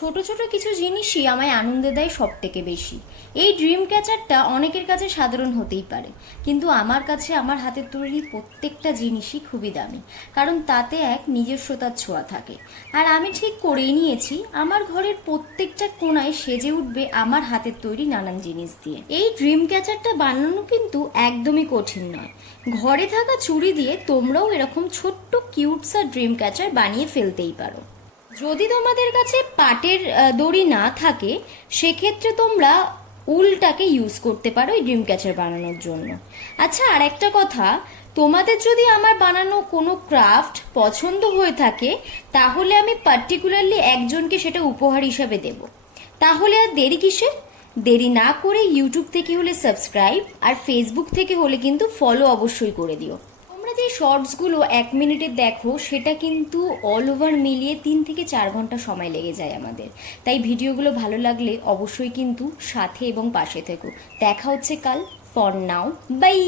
ছোট ছোট কিছু জিনিসই আমায় আনন্দ দেয় সব থেকে বেশি। এই ড্রিম ক্যাচারটা অনেকের কাছে সাধারণ হতেই পারে, কিন্তু আমার কাছে আমার হাতের তৈরি প্রত্যেকটা জিনিসই খুবই দামি, কারণ তাতে এক নিজস্বতার ছোঁয়া থাকে। আর আমি ঠিক করেই নিয়েছি আমার ঘরের প্রত্যেকটা কোণায় সেজে উঠবে আমার হাতের তৈরি নানান জিনিস দিয়ে। এই ড্রিম ক্যাচারটা বানানো কিন্তু একদমই কঠিন নয়। ঘরে থাকা চুড়ি দিয়ে তোমরাও এরকম ছোট্ট কিউটসা ড্রিম ক্যাচার বানিয়ে ফেলতেই পারো। যদি তোমাদের কাছে পাটের দড়ি না থাকে, সেক্ষেত্রে তোমরা উলটাকে ইউজ করতে পারো এই ড্রিম ক্যাচার বানানোর জন্য। আচ্ছা, আর একটা কথা, তোমাদের যদি আমার বানানো কোনো ক্রাফট পছন্দ হয়ে থাকে, তাহলে আমি পার্টিকুলারলি একজনকে সেটা উপহার হিসাবে দেব। তাহলে আর দেরি কিসের? দেরি না করে ইউটিউব থেকে হলে সাবস্ক্রাইব, আর ফেসবুক থেকে হলে কিন্তু ফলো অবশ্যই করে দিও। তোমরা যে শর্টসগুলো 1 মিনিটের দেখো, সেটা কিন্তু অল ওভার মিলিয়ে 3 থেকে 4 ঘন্টা সময় লেগে যায় আমাদের। তাই ভিডিওগুলো ভালো লাগলে অবশ্যই কিন্তু সাথে এবং পাশে থেকো। দেখা হচ্ছে কাল। For now, by.